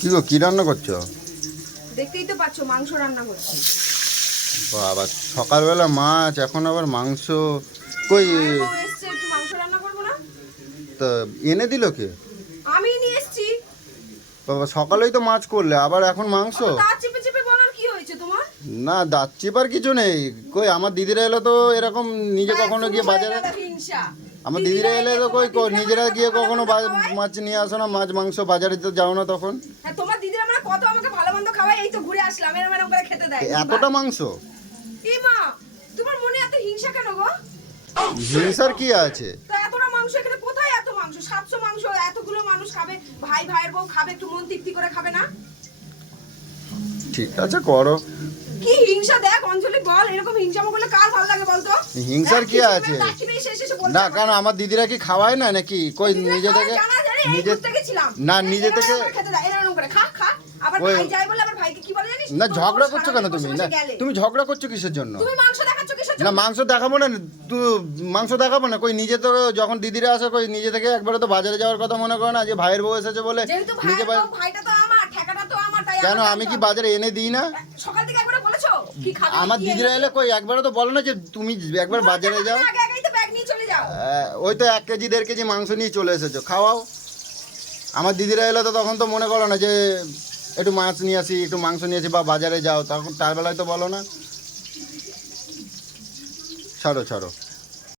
কি গো, কি রান্না করছো? দেখতেই তো পাচ্ছো, মাংস রান্না করছি। বাবা, সকালবেলা মাছ, এখন আবার মাংস। কই মায়ের বউ এসছে, একটু মাংস রান্না করবো না? তা এনে দিল কে? আমি নিয়ে এসছি। বাবা, সকালেই তো মাছ করলে, আবার এখন মাংস? দাঁত চেপে চেপে বলার কি হয়েছে তোমার? না, দাঁত চিপার কিছু নেই। কই আমার দিদিরা এলে তো এরকম নিজে কখনো গিয়ে শুরু হয়ে বাজারে, গেল হিংসা। আমার দিদিরা এলে তো কই তোমার নিজেরা দিদিরা গিয়ে আমাকে কখনো ভালো মন্দ খাওয়ায়? মাছ নিয়ে আসো না, মাছ মাংস বাজারে তো যাও না তখন। হ্যাঁ, তোমার দিদিরা মানে কত আমাকে ভালো মন্দ খাওয়ায়, এই তো ঘুরে আসলাম, এরম এরম করে খেতে দেয়। এতটা মাংস? এই মা, তোমার মনে এত হিংসা কেন গো? হিংসার কি আছে? তো এতটা মাংস এখানে কোথায়? এত মাংস, 700 মাংস, এতগুলো মানুষ খাবে, ভাই ভাইয়ের বউ খাবে, একটু মন তৃপ্তি করে খাবে না? ঠিক আছে, করো। কি হিংসা দেখ অঞ্জলি, বল এরকম হিংসা করলে কার ভালো লাগে বলতো? হিংসার কি দেখ, আছে? দাক্ষিণে এসে এসে বলছে না, আমাকে। কারণ আমার দিদিরা কি খাওয়ায় না নাকি? কই দিদিরা নিজে থেকে, খাওয়ায়, জানা জানি, এই নিজে ঘুরতে গেছিলাম। না, এই নিজে এরম থেকে। এরম করে খেতে দেয়, এরম এরম করে খা খা। আবার ওই- ভাই যায় বলে আবার ভাইকে কি বলে জানিস? না, তোর ঝগড়া বউ করছো কেন সারাদিন তুমি? বসে না, বসে গেলে। তুমি ঝগড়া করছো কিসের জন্য? তুমি মাংস দেখাচ্ছ কিসের না, জন্য? মাংস দেখাবো না। তুই মাংস দেখাবো না। কই নিজে তো যখন দিদিরা আসে, কই নিজে থেকে একবারে তো বাজারে যাওয়ার কথা মনে করো না, যে ভাইয়ের বউ এসেছে বলে যেহেতু নিজে ভাইয়ের বউ, ভাইটা তো আমার, ঠেকাটা তো আমার, তাই কেন আমার আমি কি দায়িত্ব। বাজারে এনে দিই না? সকাল থেকে একবার বলেছো কি খাবে? আমার কি দিদিরা এলে কই একবারে তো বলো না যে তুমি একবার বাজারে যাও। আগে আগেই তো ব্যাগ নিয়ে চলে যাও। ওই তো 1 কেজি 1.5 কেজি মাংস নিয়ে চলে এসেছো, খাওয়াও। আমার দিদিরা এলে তো তখন তো মনে করো না যে একটু মাছ নিয়ে আসি, একটু মাংস নিয়ে আসি, বা বাজারে যাও, তখন তার বেলায় তো বলো না। ছাড়ো ছাড়ো।